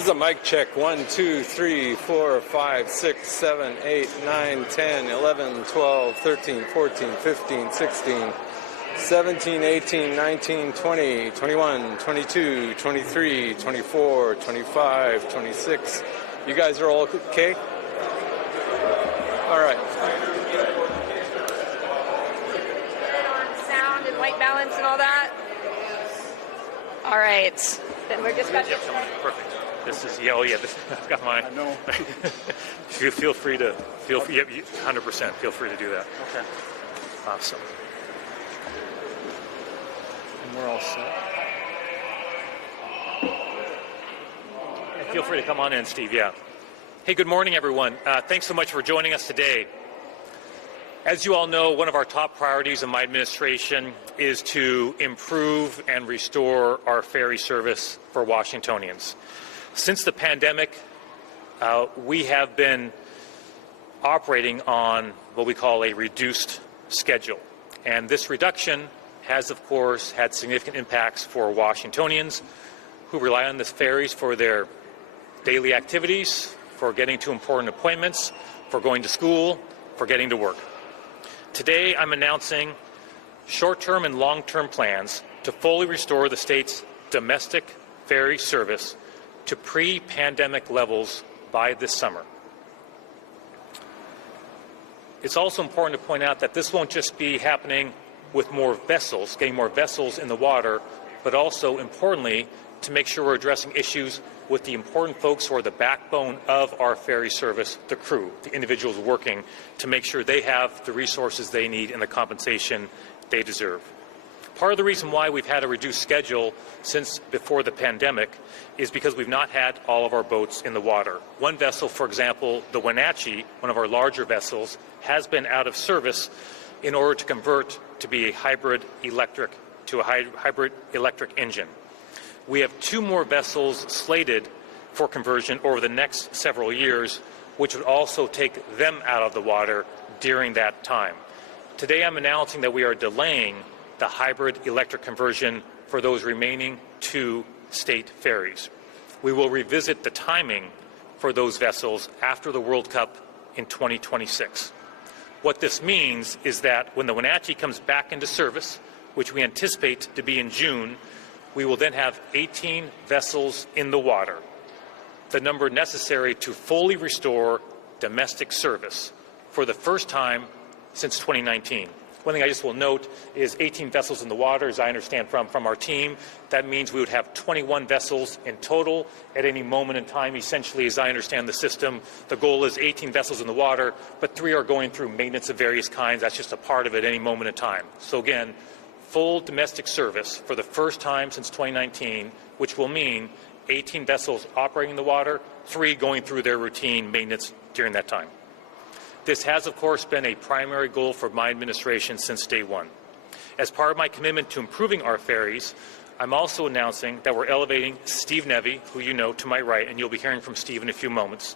This is a mic check. 1, 2, 3, 4, 5, 6, 7, 8, 9, 10, 11, 12, 13, 14, 15, 16, 17, 18, 19, 20, 21, 22, 23, 24, 25, 26. You guys are all okay? All right. Sound and white balance and all that? All right. Then we're just about to start. Perfect. This is, I've got mine. I know. feel free to, 100% feel free to do that. Okay. Awesome. And we're all set. And feel free to come on in, Steve, yeah. Hey, good morning, everyone. Thanks so much for joining us today. As you all know, one of our top priorities in my administration is to improve and restore our ferry service for Washingtonians. Since the pandemic, we have been operating on what we call a reduced schedule. And this reduction has, of course, had significant impacts for Washingtonians who rely on the ferries for their daily activities, for getting to important appointments, for going to school, for getting to work. Today, I'm announcing short-term and long-term plans to fully restore the state's domestic ferry service to pre-pandemic levels by this summer. It's also important to point out that this won't just be happening with more vessels, getting more vessels in the water, but also, importantly, to make sure we're addressing issues with the important folks who are the backbone of our ferry service, the crew, the individuals working, to make sure they have the resources they need and the compensation they deserve. Part of the reason why we've had a reduced schedule since before the pandemic is because we've not had all of our boats in the water. One vessel, for example, the Wenatchee, one of our larger vessels, has been out of service in order to convert to be a hybrid electric engine. We have 2 more vessels slated for conversion over the next several years, which would also take them out of the water during that time. Today I'm announcing that we are delaying the hybrid electric conversion for those remaining 2 state ferries. We will revisit the timing for those vessels after the World Cup in 2026. What this means is that when the Wenatchee comes back into service, which we anticipate to be in June, we will then have 18 vessels in the water, the number necessary to fully restore domestic service for the first time since 2019. One thing I just will note is 18 vessels in the water, as I understand from our team. That means we would have 21 vessels in total at any moment in time. Essentially, as I understand the system, the goal is 18 vessels in the water, but 3 are going through maintenance of various kinds. That's just a part of it at any moment in time. So again, full domestic service for the first time since 2019, which will mean 18 vessels operating in the water, 3 going through their routine maintenance during that time. This has, of course, been a primary goal for my administration since day one. As part of my commitment to improving our ferries, I'm also announcing that we're elevating Steve Nevy, who you know to my right, and you'll be hearing from Steve in a few moments.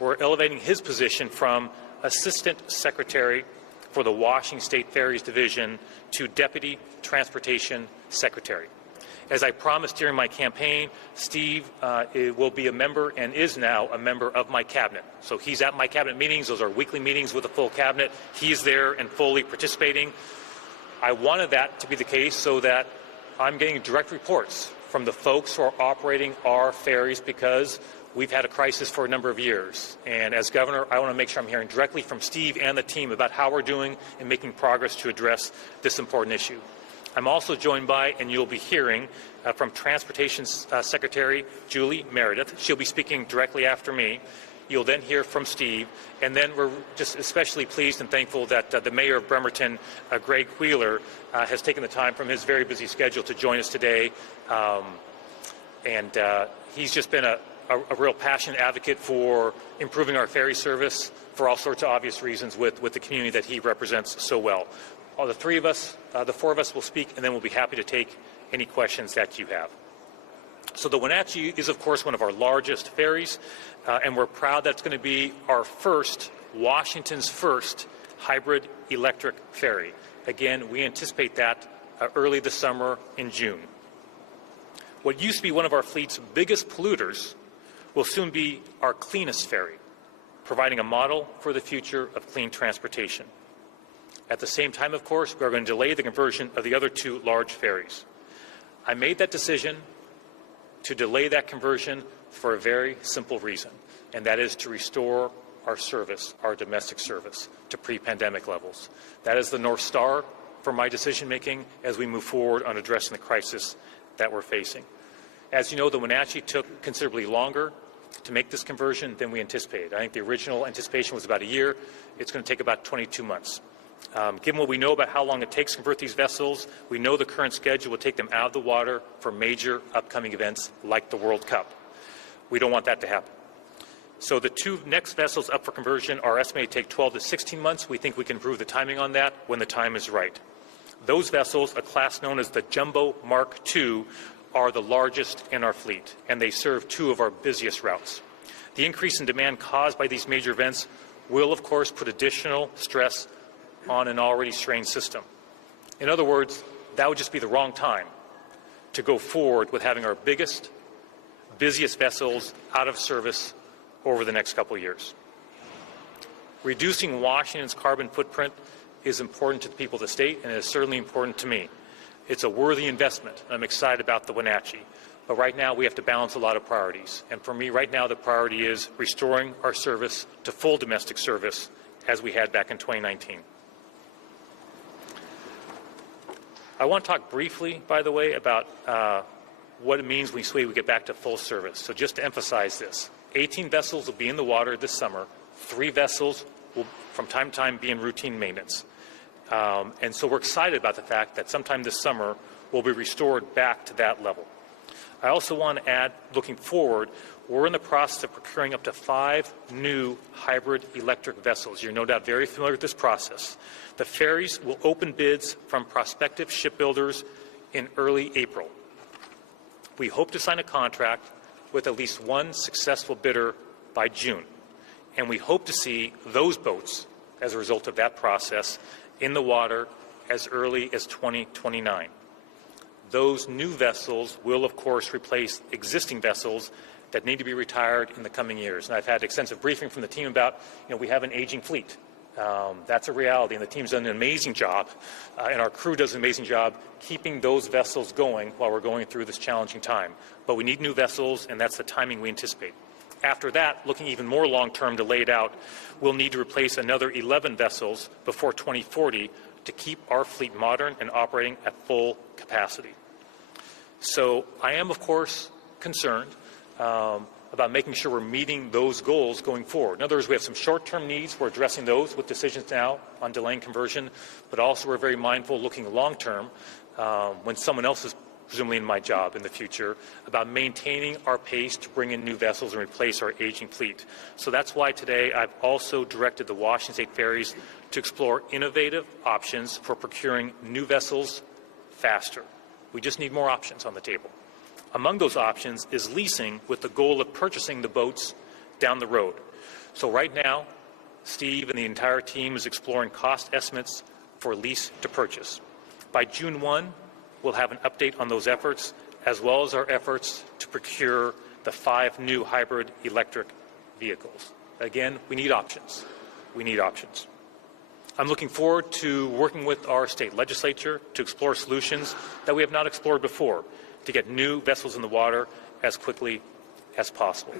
We're elevating his position from Assistant Secretary for the Washington State Ferries Division to Deputy Transportation Secretary. As I promised during my campaign, Steve will be a member and is now a member of my cabinet. So he's at my cabinet meetings. Those are weekly meetings with the full cabinet. He's there and fully participating. I wanted that to be the case so that I'm getting direct reports from the folks who are operating our ferries because we've had a crisis for a number of years. And as governor, I want to make sure I'm hearing directly from Steve and the team about how we're doing and making progress to address this important issue. I'm also joined by, and you'll be hearing from Transportation Secretary Julie Meredith. She'll be speaking directly after me. You'll then hear from Steve. And then we're just especially pleased and thankful that the mayor of Bremerton, Greg Wheeler, has taken the time from his very busy schedule to join us today. He's just been a real passionate advocate for improving our ferry service for all sorts of obvious reasons with the community that he represents so well. All the 4 of us will speak, and then we'll be happy to take any questions that you have. So the Wenatchee is, of course, one of our largest ferries, and we're proud that it's going to be Washington's first hybrid electric ferry. Again, we anticipate that early this summer in June. What used to be one of our fleet's biggest polluters will soon be our cleanest ferry, providing a model for the future of clean transportation. At the same time, of course, we are going to delay the conversion of the other 2 large ferries. I made that decision to delay that conversion for a very simple reason, and that is to restore our service, our domestic service, to pre-pandemic levels. That is the North Star for my decision-making as we move forward on addressing the crisis that we're facing. As you know, the Wenatchee took considerably longer to make this conversion than we anticipated. I think the original anticipation was about a year. It's going to take about 22 months. Given what we know about how long it takes to convert these vessels, we know the current schedule will take them out of the water for major upcoming events like the World Cup. We don't want that to happen. So the 2 next vessels up for conversion are estimated to take 12 to 16 months. We think we can improve the timing on that when the time is right. Those vessels, a class known as the Jumbo Mark II, are the largest in our fleet, and they serve 2 of our busiest routes. The increase in demand caused by these major events will, of course, put additional stress on an already strained system. In other words, that would just be the wrong time to go forward with having our biggest, busiest vessels out of service over the next couple of years. Reducing Washington's carbon footprint is important to the people of the state, and it is certainly important to me. It's a worthy investment. I'm excited about the Wenatchee. But right now, we have to balance a lot of priorities. And for me, right now, the priority is restoring our service to full domestic service as we had back in 2019. I want to talk briefly, by the way, about what it means when we get back to full service. So just to emphasize this, 18 vessels will be in the water this summer. 3 vessels will, from time to time, be in routine maintenance. And so we're excited about the fact that sometime this summer we'll be restored back to that level. I also want to add, looking forward, we're in the process of procuring up to 5 new hybrid electric vessels. You're no doubt very familiar with this process. The ferries will open bids from prospective shipbuilders in early April. We hope to sign a contract with at least 1 successful bidder by June. And we hope to see those boats, as a result of that process, in the water as early as 2029. Those new vessels will, of course, replace existing vessels that need to be retired in the coming years. And I've had extensive briefing from the team about, we have an aging fleet. That's a reality, and the team's done an amazing job, and our crew does an amazing job keeping those vessels going while we're going through this challenging time. But we need new vessels, and that's the timing we anticipate. After that, looking even more long-term to lay it out, we'll need to replace another 11 vessels before 2040 to keep our fleet modern and operating at full capacity. So I am, of course, concerned about making sure we're meeting those goals going forward. In other words, we have some short-term needs. We're addressing those with decisions now on delaying conversion, but also we're very mindful looking long-term when someone else is presumably in my job in the future, about maintaining our pace to bring in new vessels and replace our aging fleet. So that's why today I've also directed the Washington State Ferries to explore innovative options for procuring new vessels faster. We just need more options on the table. Among those options is leasing with the goal of purchasing the boats down the road. So right now, Steve and the entire team is exploring cost estimates for lease to purchase. By June 1, we'll have an update on those efforts, as well as our efforts to procure the 5 new hybrid electric vehicles. Again, we need options. We need options. I'm looking forward to working with our state legislature to explore solutions that we have not explored before to get new vessels in the water as quickly as possible.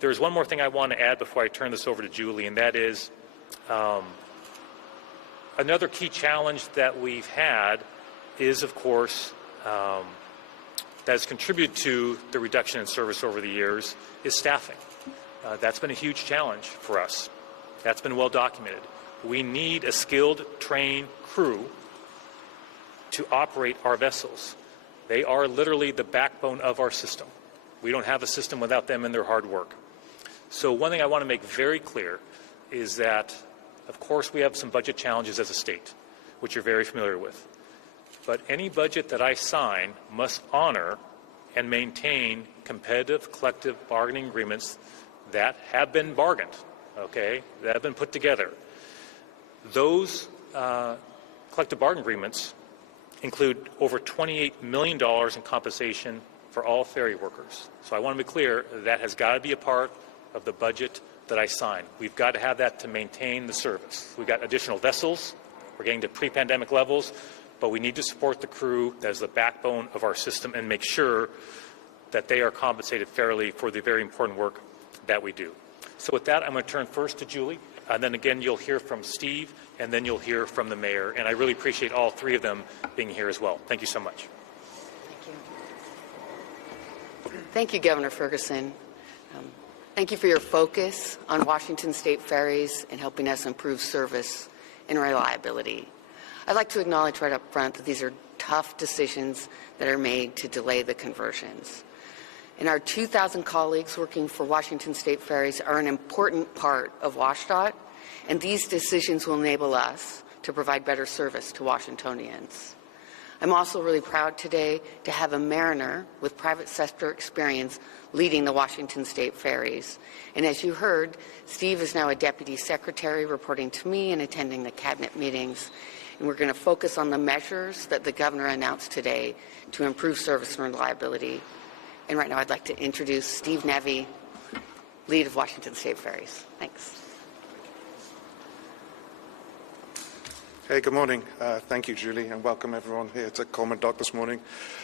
There's one more thing I want to add before I turn this over to Julie, and that is another key challenge that we've had is, of course, that has contributed to the reduction in service over the years is staffing. That's been a huge challenge for us. That's been well documented. We need a skilled, trained crew to operate our vessels. They are literally the backbone of our system. We don't have a system without them and their hard work. So one thing I want to make very clear is that, of course, we have some budget challenges as a state, which you're very familiar with. But any budget that I sign must honor and maintain competitive collective bargaining agreements that have been bargained, okay, that have been put together. Those collective bargaining agreements include over $28 million in compensation for all ferry workers. So I want to be clear, that has got to be a part of the budget that I signed. We've got to have that to maintain the service. We've got additional vessels. We're getting to pre-pandemic levels, but we need to support the crew that is the backbone of our system and make sure that they are compensated fairly for the very important work that we do. So with that, I'm going to turn first to Julie, and then again you'll hear from Steve, and then you'll hear from the mayor. And I really appreciate all three of them being here as well. Thank you so much. Thank you, Governor Ferguson. Thank you for your focus on Washington State ferries and helping us improve service and reliability. I'd like to acknowledge right up front that these are tough decisions that are made to delay the conversions. And our 2,000 colleagues working for Washington State ferries are an important part of WashDOT, and these decisions will enable us to provide better service to Washingtonians. I'm also really proud today to have a mariner with private sector experience leading the Washington State ferries. And as you heard, Steve is now a deputy secretary reporting to me and attending the cabinet meetings. And we're going to focus on the measures that the governor announced today to improve service and reliability. And right now I'd like to introduce Steve Nevy, lead of Washington State Ferries. Thanks. Hey, good morning. Thank you, Julie, and welcome everyone here to Colman Dock this morning.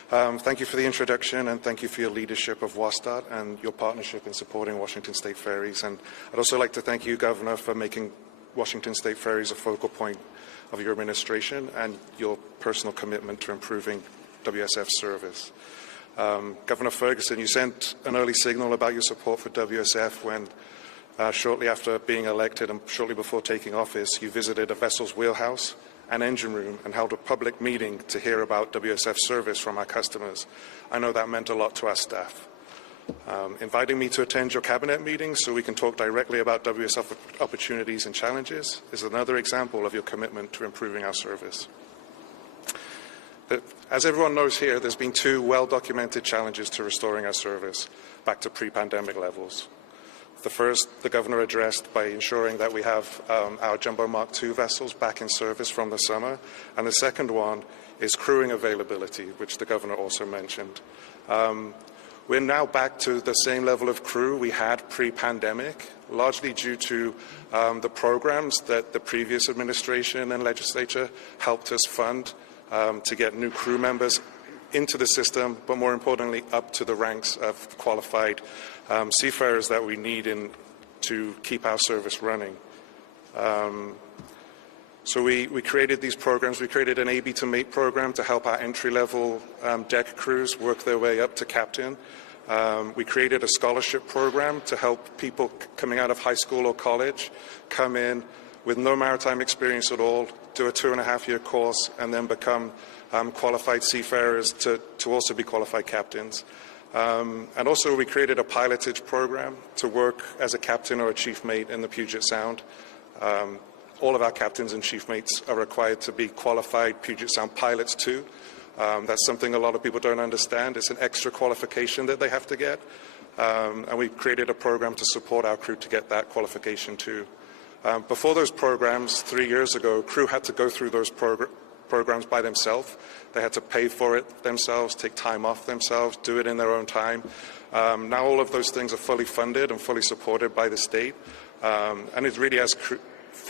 Thank you for the introduction, and thank you for your leadership of WashDOT and your partnership in supporting Washington State Ferries. And I'd also like to thank you, Governor, for making Washington State Ferries a focal point of your administration and your personal commitment to improving WSF service. Governor Ferguson, you sent an early signal about your support for WSF when shortly after being elected and shortly before taking office, you visited a vessel's wheelhouse and engine room and held a public meeting to hear about WSF service from our customers. I know that meant a lot to our staff. Inviting me to attend your cabinet meetings so we can talk directly about WSF opportunities and challenges is another example of your commitment to improving our service. As everyone knows here, there's been two well-documented challenges to restoring our service back to pre-pandemic levels. The first, the governor addressed by ensuring that we have our Jumbo Mark II vessels back in service from the summer. And the second one is crewing availability, which the governor also mentioned. We're now back to the same level of crew we had pre-pandemic, largely due to the programs that the previous administration and legislature helped us fund to get new crew members into the system, but more importantly, up to the ranks of qualified seafarers that we need to keep our service running. So we created these programs. We created an AB to Mate program to help our entry-level deck crews work their way up to captain. We created a scholarship program to help people coming out of high school or college come in with no maritime experience at all, do a 2.5-year course, and then become qualified seafarers to also be qualified captains. And also we created a pilotage program to work as a captain or a chief mate in the Puget Sound. All of our captains and chief mates are required to be qualified Puget Sound pilots too. That's something a lot of people don't understand. It's an extra qualification that they have to get. And we created a program to support our crew to get that qualification too. Before those programs, 3 years ago, crew had to go through those programs by themselves. They had to pay for it themselves, take time off themselves, do it in their own time. Now all of those things are fully funded and fully supported by the state, and it really has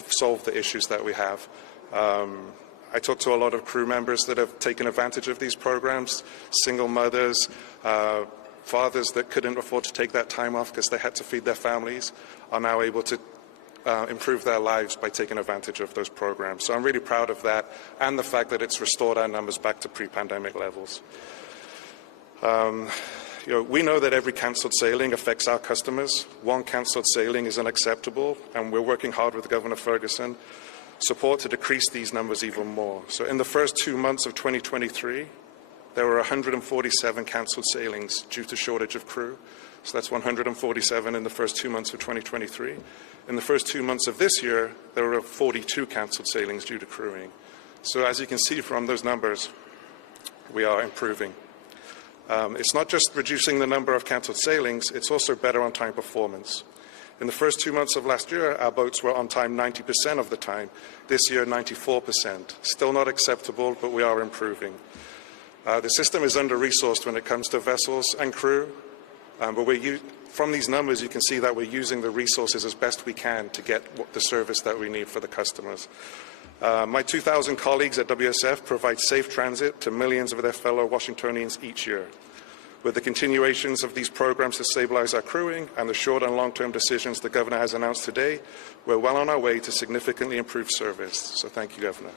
solved the issues that we have. I talked to a lot of crew members that have taken advantage of these programs, single mothers, fathers that couldn't afford to take that time off because they had to feed their families, are now able to improve their lives by taking advantage of those programs. So I'm really proud of that and the fact that it's restored our numbers back to pre-pandemic levels. We know that every cancelled sailing affects our customers. One cancelled sailing is unacceptable, and we're working hard with Governor Ferguson support to decrease these numbers even more. So in the first 2 months of 2023, there were 147 cancelled sailings due to shortage of crew. So that's 147 in the first 2 months of 2023. In the first 2 months of this year, there were 42 cancelled sailings due to crewing. So as you can see from those numbers, we are improving. It's not just reducing the number of cancelled sailings, it's also better on-time performance. In the first 2 months of last year, our boats were on time 90% of the time. This year, 94%. Still not acceptable, but we are improving. The system is under-resourced when it comes to vessels and crew, but from these numbers you can see that we're using the resources as best we can to get the service that we need for the customers. My 2,000 colleagues at WSF provide safe transit to millions of their fellow Washingtonians each year. With the continuations of these programs to stabilize our crewing and the short and long-term decisions the Governor has announced today, we're well on our way to significantly improve service. So thank you, Governor.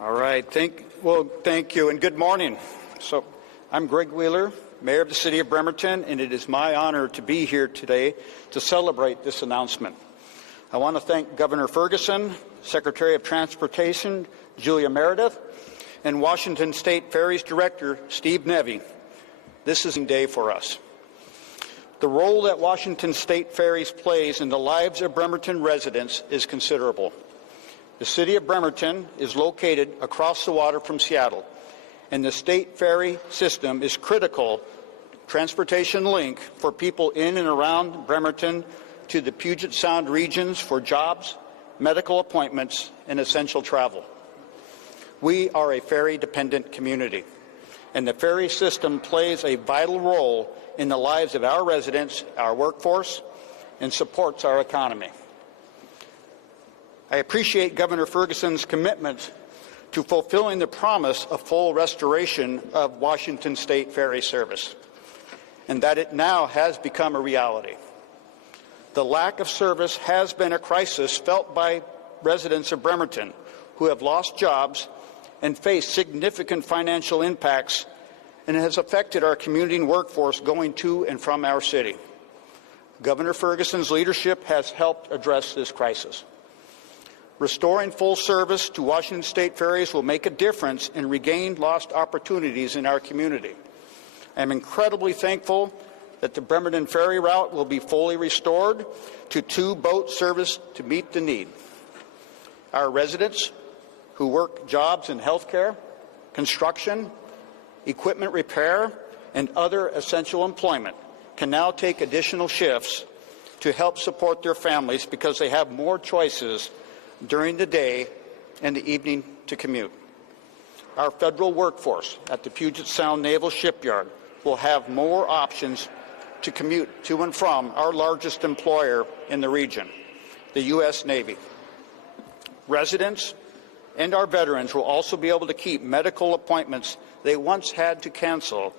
All right. Thank you, and good morning. So, I'm Greg Wheeler, Mayor of the City of Bremerton, and it is my honor to be here today to celebrate this announcement. I want to thank Governor Ferguson, Secretary of Transportation Julia Meredith, and Washington State Ferries Director Steve Nevy. This is a day for us. The role that Washington State Ferries plays in the lives of Bremerton residents is considerable. The City of Bremerton is located across the water from Seattle, and the state ferry system is critical transportation link for people in and around Bremerton to the Puget Sound regions for jobs, medical appointments, and essential travel. We are a ferry-dependent community, and the ferry system plays a vital role in the lives of our residents, our workforce, and supports our economy. I appreciate Governor Ferguson's commitment to fulfilling the promise of full restoration of Washington State ferry service, and that it now has become a reality. The lack of service has been a crisis felt by residents of Bremerton who have lost jobs and face significant financial impacts, and it has affected our community and workforce going to and from our city. Governor Ferguson's leadership has helped address this crisis. Restoring full service to Washington State ferries will make a difference in regained lost opportunities in our community. I am incredibly thankful that the Bremerton ferry route will be fully restored to 2-boat service to meet the need. Our residents who work jobs in healthcare, construction, equipment repair, and other essential employment can now take additional shifts to help support their families because they have more choices during the day and the evening to commute. Our federal workforce at the Puget Sound Naval Shipyard will have more options to commute to and from our largest employer in the region, the U.S. Navy. Residents and our veterans will also be able to keep medical appointments they once had to cancel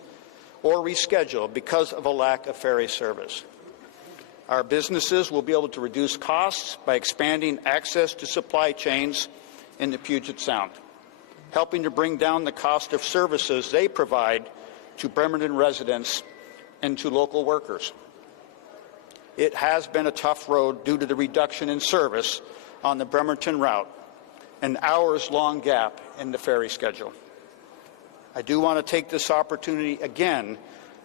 or reschedule because of a lack of ferry service. Our businesses will be able to reduce costs by expanding access to supply chains in the Puget Sound, helping to bring down the cost of services they provide to Bremerton residents and to local workers. It has been a tough road due to the reduction in service on the Bremerton route, an hours-long gap in the ferry schedule. I do want to take this opportunity again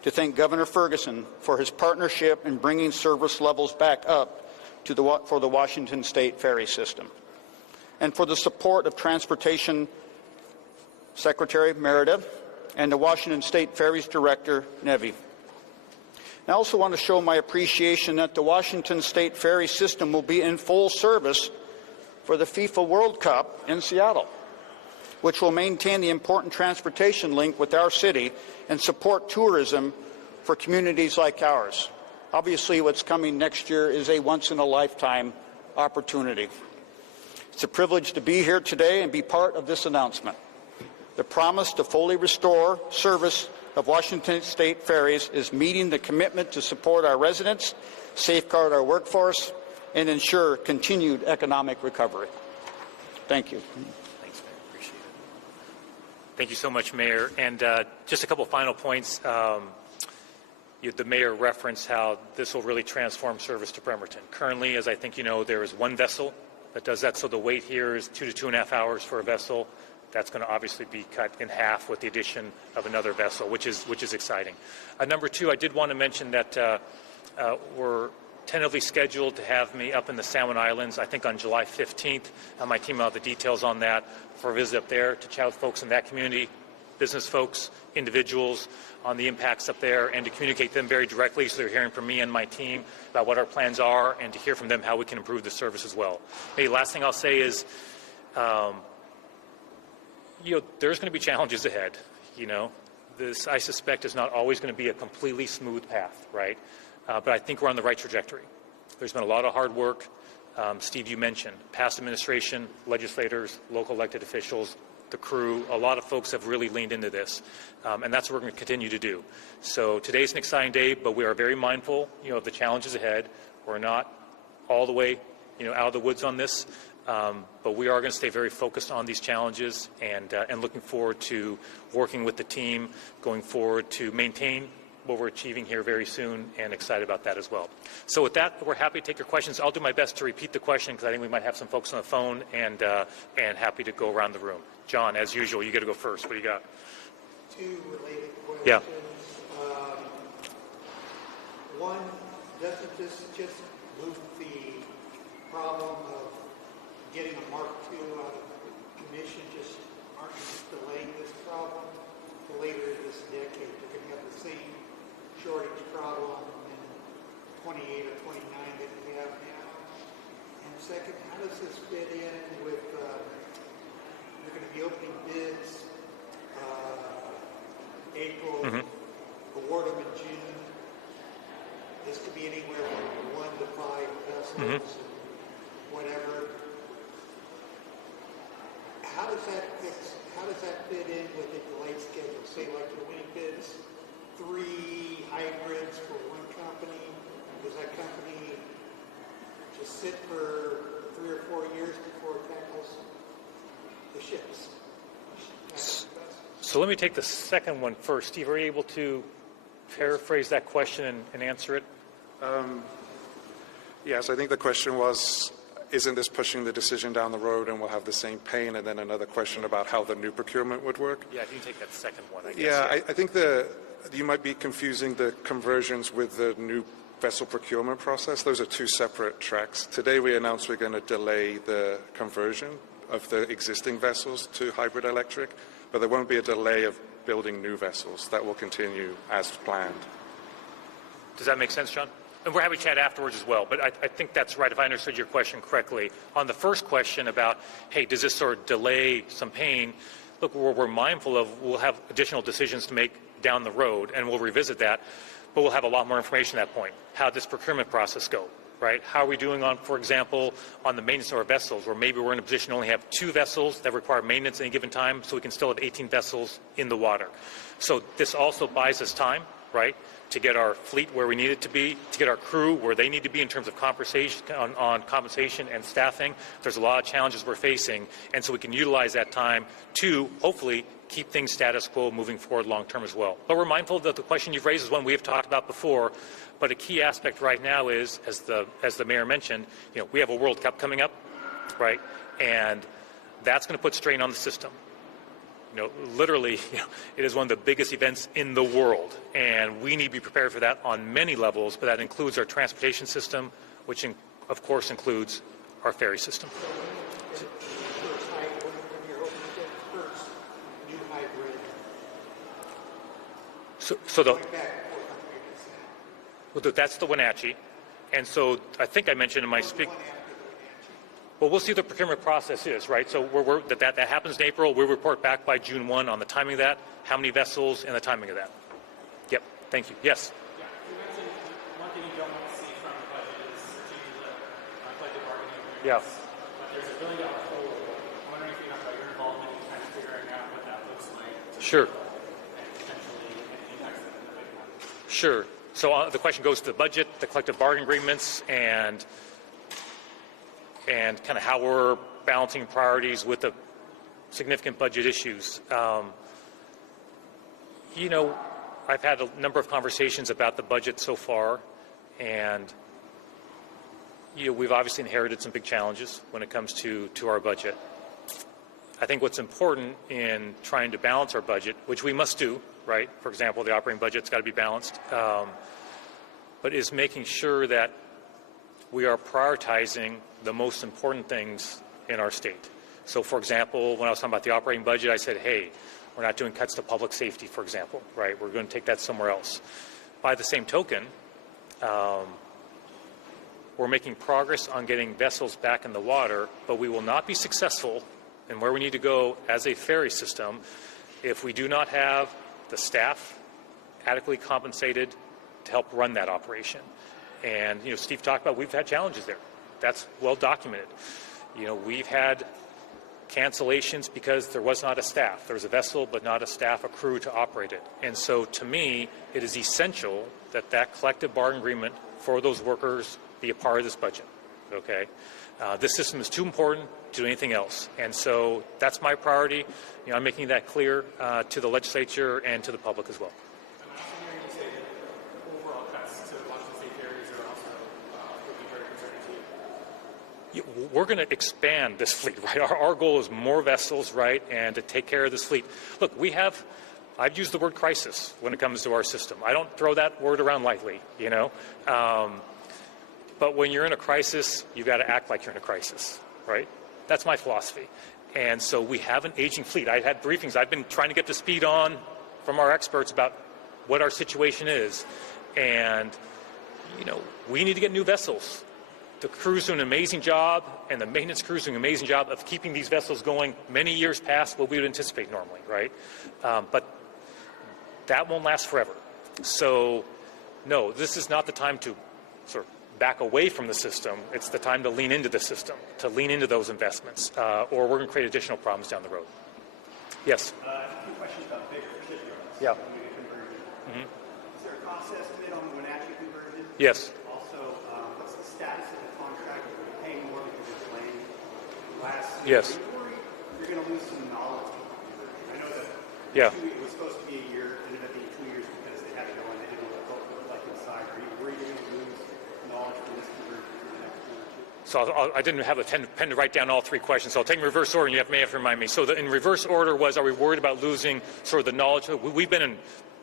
to thank Governor Ferguson for his partnership in bringing service levels back up for the Washington State ferry system, and for the support of Transportation Secretary Meredith and the Washington State Ferries Director Nevy. I also want to show my appreciation that the Washington State ferry system will be in full service for the FIFA World Cup in Seattle, which will maintain the important transportation link with our city and support tourism for communities like ours. Obviously, what's coming next year is a once-in-a-lifetime opportunity. It's a privilege to be here today and be part of this announcement. The promise to fully restore service of Washington State ferries is meeting the commitment to support our residents, safeguard our workforce, and ensure continued economic recovery. Thank you. Thanks, Mayor. Appreciate it. Thank you so much, Mayor. And just a couple final points. The Mayor referenced how this will really transform service to Bremerton. Currently, as I think you know, there is one vessel that does that, so the wait here is 2 to 2.5 hours for a vessel. That's going to obviously be cut in half with the addition of another vessel, which is exciting. Number two, I did want to mention that we're tentatively scheduled to have me up in the Salmon Islands, I think on July 15th. My team will have the details on that for a visit up there to chat with folks in that community. business folks, individuals on the impacts up there, and to communicate them very directly so they're hearing from me and my team about what our plans are, and to hear from them how we can improve the service as well. Maybe last thing I'll say is, there's going to be challenges ahead. This, I suspect, is not always going to be a completely smooth path, right? But I think we're on the right trajectory. There's been a lot of hard work. Steve, you mentioned past administration, legislators, local elected officials, the crew, a lot of folks have really leaned into this, and that's what we're going to continue to do. So today's an exciting day, but we are very mindful, of the challenges ahead. We're not all the way, out of the woods on this, but we are going to stay very focused on these challenges, and looking forward to working with the team going forward to maintain what we're achieving here very soon, and excited about that as well. So with that, we're happy to take your questions. I'll do my best to repeat the question because I think we might have some folks on the phone, and happy to go around the room. John, as usual, you get to go first. What do you got? Two related questions. Yeah. One, doesn't this just move the problem of getting a Mark II out of the commission, aren't you just delaying this problem to later this decade? You're going to have the same shortage problem in 28 or 29 that we have now. And second, how does this fit in with, you're going to be opening bids April, award them in June. This could be anywhere from 1 to 5 vessels, whatever. How does that fit in with the delayed schedule? Say like you're winning bids, 3 hybrids for one company. Does that company just sit for 3 or 4 years before it tackles the ships? So let me take the second one first. Steve, are you able to paraphrase that question and answer it? Yes, I think the question was, isn't this pushing the decision down the road and we'll have the same pain? And then another question about how the new procurement would work. Yeah, if you can take that second one, I guess. Yeah, I think you might be confusing the conversions with the new vessel procurement process. Those are 2 separate tracks. Today we announced we're going to delay the conversion of the existing vessels to hybrid electric, but there won't be a delay of building new vessels. That will continue as planned. Does that make sense, John? And we're happy to chat afterwards as well, but I think that's right, if I understood your question correctly. On the first question about, hey, does this sort of delay some pain, look, we're mindful of, we'll have additional decisions to make down the road, and we'll revisit that, but we'll have a lot more information at that point. How does this procurement process go, right? How are we doing on, for example, on the maintenance of our vessels, where maybe we're in a position to only have 2 vessels that require maintenance at any given time, so we can still have 18 vessels in the water. So this also buys us time, right, to get our fleet where we need it to be, to get our crew where they need to be in terms of compensation and staffing. There's a lot of challenges we're facing, and so we can utilize that time to hopefully keep things status quo moving forward long term as well. But we're mindful that the question you've raised is one we have talked about before, but a key aspect right now is, as the mayor mentioned, we have a World Cup coming up, right, and that's going to put strain on the system. Literally, it is one of the biggest events in the world, and we need to be prepared for that on many levels, but that includes our transportation system, which of course includes our ferry system. That's the Wenatchee, and so I think I mentioned in my speak. Well, we'll see what the procurement process is, right? So that happens in April. We'll report back by June 1 on the timing of that, how many vessels, and the timing of that. Yep. Thank you. Yes. Yeah. You mentioned one thing you don't want to see from the budget is changing the collective bargaining agreements. Yeah. But there's $1 billion hole. I'm wondering if you have your involvement in kind of figuring out what that looks like. Sure. And potentially any impacts that might have. Sure. So the question goes to the budget, the collective bargaining agreements, and kind of how we're balancing priorities with the significant budget issues. I've had a number of conversations about the budget so far, and we've obviously inherited some big challenges when it comes to our budget. I think what's important in trying to balance our budget, which we must do, right? For example, the operating budget's got to be balanced, but is making sure that we are prioritizing the most important things in our state. So, for example, when I was talking about the operating budget, I said, hey, We're not doing cuts to public safety, for example, right? We're going to take that somewhere else. By the same token, we're making progress on getting vessels back in the water, but we will not be successful in where we need to go as a ferry system if we do not have the staff adequately compensated to help run that operation. And, Steve talked about we've had challenges there. That's well documented. We've had cancellations because there was not a staff. There was a vessel, but not a staff, a crew to operate it. And so to me, it is essential that that collective bargaining agreement for those workers be a part of this budget, okay? This system is too important to do anything else. And so that's my priority. I'm making that clear to the legislature and to the public as well. I'm also hearing you say that overall cuts to Washington State ferries are also would be very concerning to you. We're going to expand this fleet, right? Our goal is more vessels, right, and to take care of this fleet. Look, I've used the word crisis when it comes to our system. I don't throw that word around lightly, but when you're in a crisis, you've got to act like you're in a crisis, right? That's my philosophy. And so we have an aging fleet. I had briefings I've been trying to get to speed on from our experts about what our situation is. And, we need to get new vessels. The crew's doing an amazing job, and the maintenance crew's doing an amazing job of keeping these vessels going many years past what we would anticipate normally, right? But that won't last forever. So, no, this is not the time to sort of back away from the system. It's the time to lean into the system, to lean into those investments, or we're going to create additional problems down the road. Yes? A few questions about bigger particularly. Yeah. Conversion. Is there a cost estimate on the Wenatchee conversion? Yes. Also, what's the status of the contract? Are we paying more because it's delaying? Last Yes. You're going to lose some knowledge with the conversion. I know that it was supposed to be a year, ended up being 2 years because they had to go and they didn't know what it looked like inside. Are you worried you're going to lose knowledge from this conversion for the next year or two? So I didn't have a pen to write down all three questions, so I'll take them in reverse order, and you may have to remind me. So in reverse order was, are we worried about losing sort of the knowledge? We've been in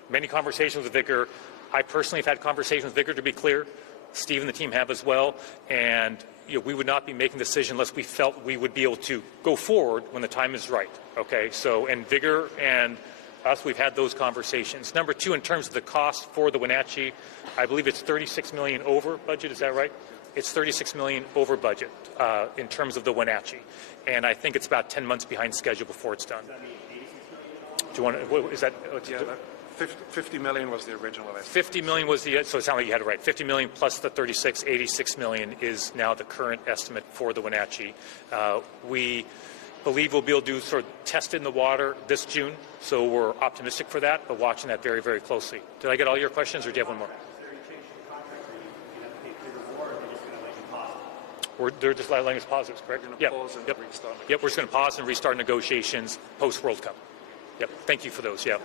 many conversations with Vigor. I personally have had conversations with Vigor, to be clear. Steve and the team have as well. And we would not be making a decision unless we felt we would be able to go forward when the time is right. Okay, so and Vigor and us, we've had those conversations. Number two, in terms of the cost for the Wenatchee, I believe it's $36 million over budget. Is that right? It's $36 million over budget in terms of the Wenatchee, and I think it's about 10 months behind schedule before it's done. Do you want to? Is that? Yeah, that $50 million was the original estimate. 50 million was the, so it sounded like you had it right. 50 million plus the 36, 86 million is now the current estimate for the Wenatchee. We believe we'll be able to do sort of test in the water this June, so we're optimistic for that, but watching that very, very closely. Did I get all your questions, or do you have one more? They're just letting us pause it, correct? Yep. Pause and restart. Yep, we're just going to pause and restart negotiations post-World Cup. Yep, thank you for those, yeah.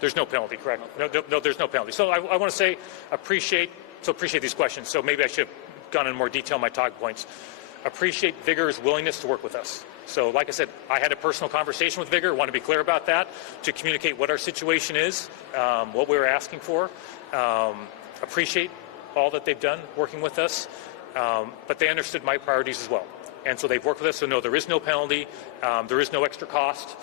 There's no penalty, correct? No, there's no penalty. So I want to say, appreciate these questions. So maybe I should have gone into more detail on my talking points. Appreciate Vigor's willingness to work with us. So like I said, I had a personal conversation with Vigor, want to be clear about that, to communicate what our situation is, what we were asking for. Appreciate all that they've done working with us, but they understood my priorities as well. And so they've worked with us, so no, there is no penalty, there is no extra cost.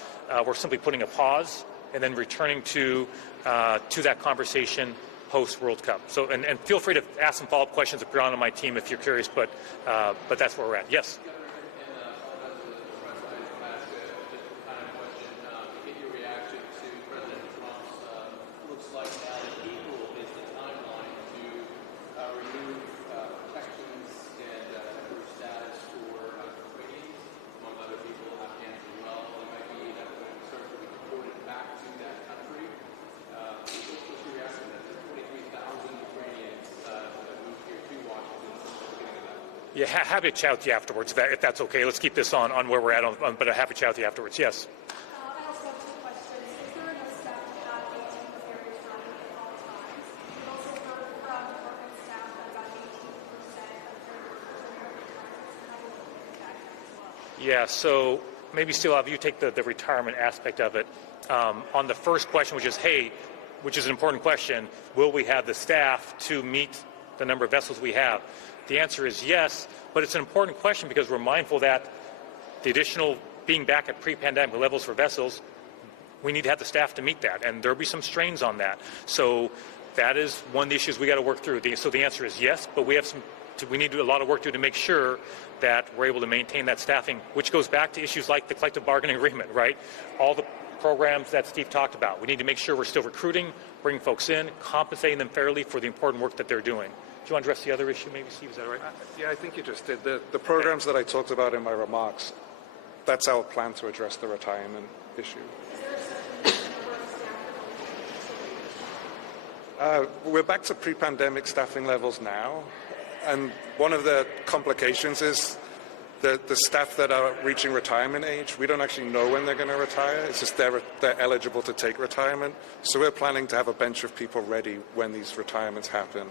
We're simply putting a pause and then returning to that conversation post-World Cup. So, and feel free to ask some follow-up questions if you're on my team if you're curious, but that's where we're at. Yes? Yeah, happy to chat with you afterwards, if that's okay. Let's keep this on where we're at, but happy to chat with you afterwards. Yes? I also have two questions. Is there enough staff to have 18 ferries running at all times? We also heard from department staff that about 18% of their workers are retired, so how will it impact that as well? Yeah, so maybe still have you take the retirement aspect of it. On the first question, which is an important question, will we have the staff to meet the number of vessels we have? The answer is yes, but it's an important question because we're mindful that the additional being back at pre-pandemic levels for vessels, we need to have the staff to meet that, and there'll be some strains on that. So that is one of the issues we got to work through. So the answer is yes, but we need to do a lot of work to make sure that we're able to maintain that staffing, which goes back to issues like the collective bargaining agreement, right? All the programs that Steve talked about. We need to make sure we're still recruiting, bringing folks in, compensating them fairly for the important work that they're doing. Do you want to address the other issue, maybe, Steve? Is that right? Yeah, I think you just did. The programs that I talked about in my remarks, that's our plan to address the retirement issue. We're back to pre-pandemic staffing levels now, and one of the complications is the staff that are reaching retirement age, we don't actually know when they're going to retire. It's just they're eligible to take retirement. So we're planning to have a bench of people ready when these retirements happen.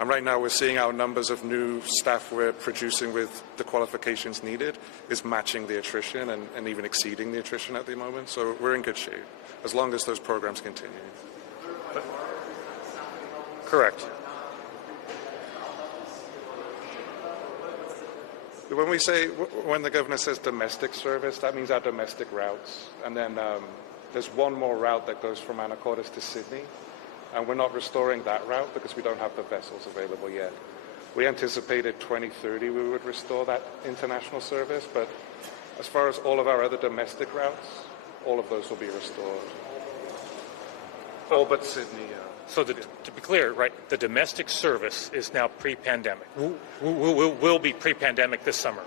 And right now we're seeing our numbers of new staff we're producing with the qualifications needed is matching the attrition and even exceeding the attrition at the moment. So we're in good shape, as long as those programs continue. Correct. When the governor says domestic service, that means our domestic routes. And then there's one more route that goes from Anacortes to Sydney. And we're not restoring that route because we don't have the vessels available yet. We anticipated 2030 we would restore that international service, but as far as all of our other domestic routes, all of those will be restored. All but Sydney. So to be clear, right, the domestic service is now pre-pandemic. Will be pre-pandemic this summer.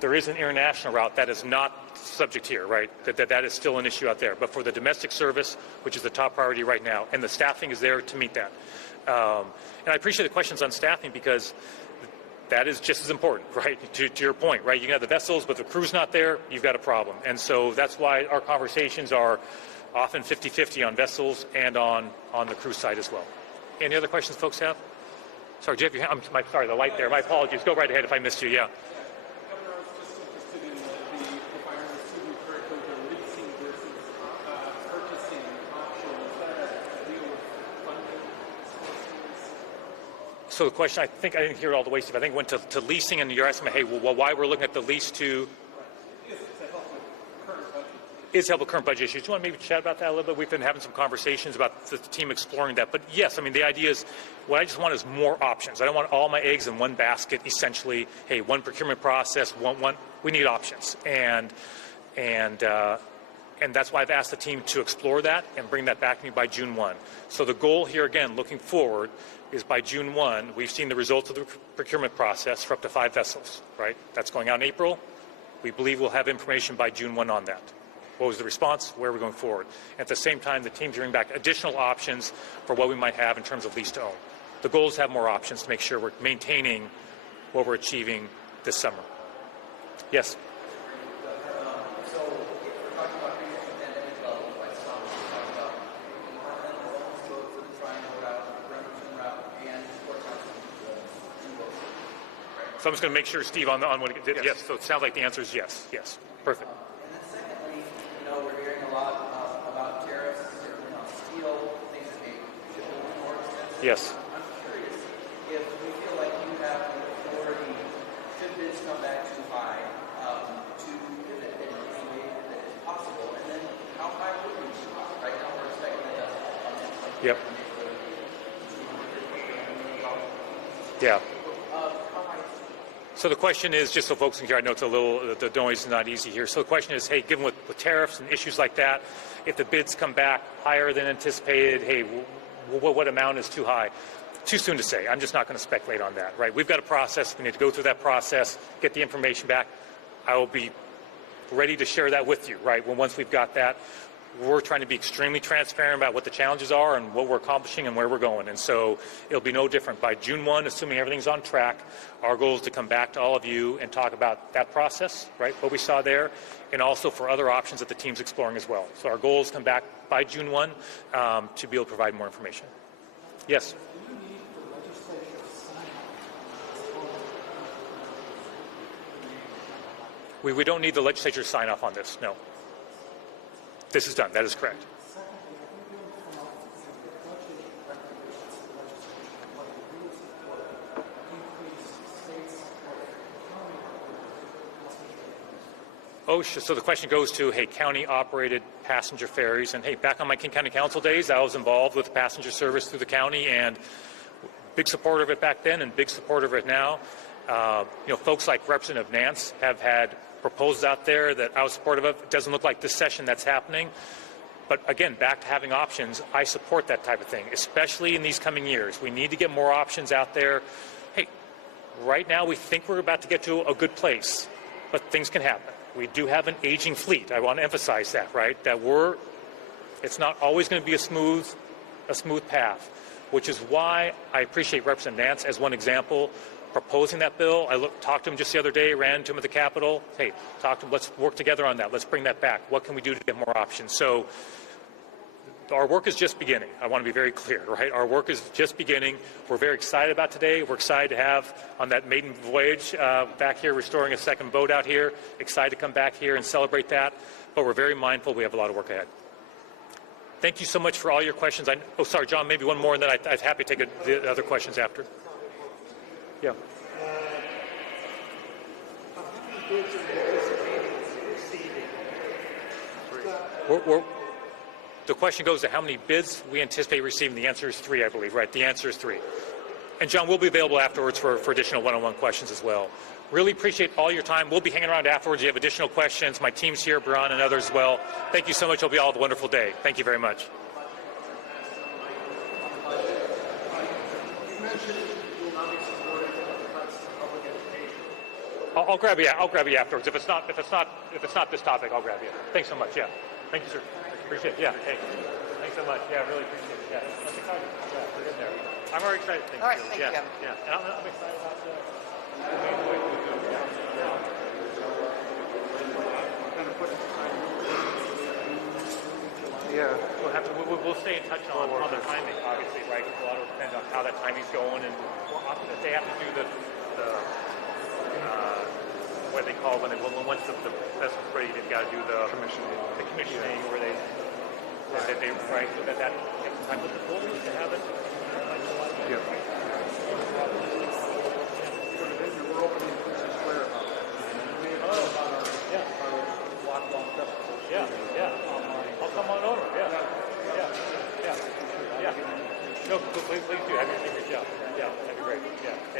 There is an international route that is not subject here, right? That is still an issue out there. But for the domestic service, which is the top priority right now, and the staffing is there to meet that. And I appreciate the questions on staffing because that is just as important, right? To your point, right? You can have the vessels, but the crew's not there, you've got a problem. And so that's why our conversations are often 50-50 on vessels and on the crew side as well. Any other questions folks have? Sorry, Jeff, sorry, the light there. My apologies. Go right ahead if I missed you, yeah. So the question, I think I didn't hear it all the way, Steve. I think it went to leasing, and you're asking me, hey, well, why we're looking at the lease to... Is help with current budget issues. Do you want to maybe chat about that a little bit? We've been having some conversations about the team exploring that. But yes, I mean, the idea is, what I just want is more options. I don't want all my eggs in one basket, essentially. Hey, one procurement process, we need options. And that's why I've asked the team to explore that and bring that back to me by June 1. So the goal here, again, looking forward, is by June 1, we've seen the results of the procurement process for up to 5 vessels, right? That's going out in April. We believe we'll have information by June 1 on that. What was the response? Where are we going forward? At the same time, the team's bringing back additional options for what we might have in terms of lease to own. The goal is to have more options to make sure we're maintaining what we're achieving this summer. Yes? So I'm just going to make sure, Steve, on what it did. Yes. So it sounds like the answer is yes. Yes. Perfect. And then secondly, we're hearing a lot about tariffs, certainly on steel, things that may be more expensive. Yes. I'm curious if we feel like you have the authority, should bids come back too high, to pivot in any way that is possible. And then how high would we shoot? Right now we're expecting that Yep. Yeah. So the question is, just so folks can hear, I know it's a little, the noise is not easy here. So the question is, hey, given with tariffs and issues like that, if the bids come back higher than anticipated, hey, what amount is too high? Too soon to say. I'm just not going to speculate on that, right? We've got a process. We need to go through that process, get the information back. I will be ready to share that with you, right? Once we've got that, we're trying to be extremely transparent about what the challenges are and what we're accomplishing and where we're going. And so it'll be no different. By June 1, assuming everything's on track, our goal is to come back to all of you and talk about that process, right, what we saw there, and also for other options that the team's exploring as well. So our goal is to come back by June 1 to be able to provide more information. Yes? We don't need the legislature to sign off on this, no. This is done. That is correct. OSHA, so the question goes to, hey, county-operated passenger ferries. And hey, back on my King County Council days, I was involved with passenger service through the county, and big supporter of it back then and big supporter of it now. Folks like Representative Nance have had proposals out there that I was supportive of. It doesn't look like this session that's happening. But again, back to having options, I support that type of thing, especially in these coming years. We need to get more options out there. Hey, right now we think we're about to get to a good place, but things can happen. We do have an aging fleet. I want to emphasize that, right? It's not always going to be a smooth path, which is why I appreciate Representative Nance as one example proposing that bill. Talked to him just the other day, ran to him at the Capitol. Hey, talk to him, let's work together on that. Let's bring that back. What can we do to get more options? So our work is just beginning. I want to be very clear, right? Our work is just beginning. We're very excited about today. We're excited to have on that maiden voyage back here, restoring a second boat out here. Excited to come back here and celebrate that. But we're very mindful we have a lot of work ahead. Thank you so much for all your questions. Sorry, John, maybe one more, and then I'm happy to take the other questions after. Yeah. The question goes to how many bids we anticipate receiving. The answer is 3, I believe, right? The answer is 3. And John, we'll be available afterwards for additional one-on-one questions as well. Really appreciate all your time. We'll be hanging around afterwards. You have additional questions. My team's here, Brian and others as well. Thank you so much. Hope you all have a wonderful day. Thank you very much. I'll grab you. I'll grab you afterwards. If it's not this topic, I'll grab you. Thanks so much. Yeah. Thank you, sir. Appreciate it. Yeah. Hey. Thanks so much. Yeah, really appreciate it. Yeah. That's exciting. Yeah, we're in there. I'm already excited. All right. Thank you. Yeah. And I'm excited about the main way we do it. Yeah. We'll stay in touch on the timing, obviously, right? Because a lot of it depends on how that timing's going, and if they have to do the what they call once the vessel's ready, they've got to do the commissioning, where they right, so that takes some time. But the goal is to have it. Yeah. We're opening Princess Square about that. Yeah. I'll come on over. Yeah. No, please do. Have your job. Yeah, that'd be great. Yeah.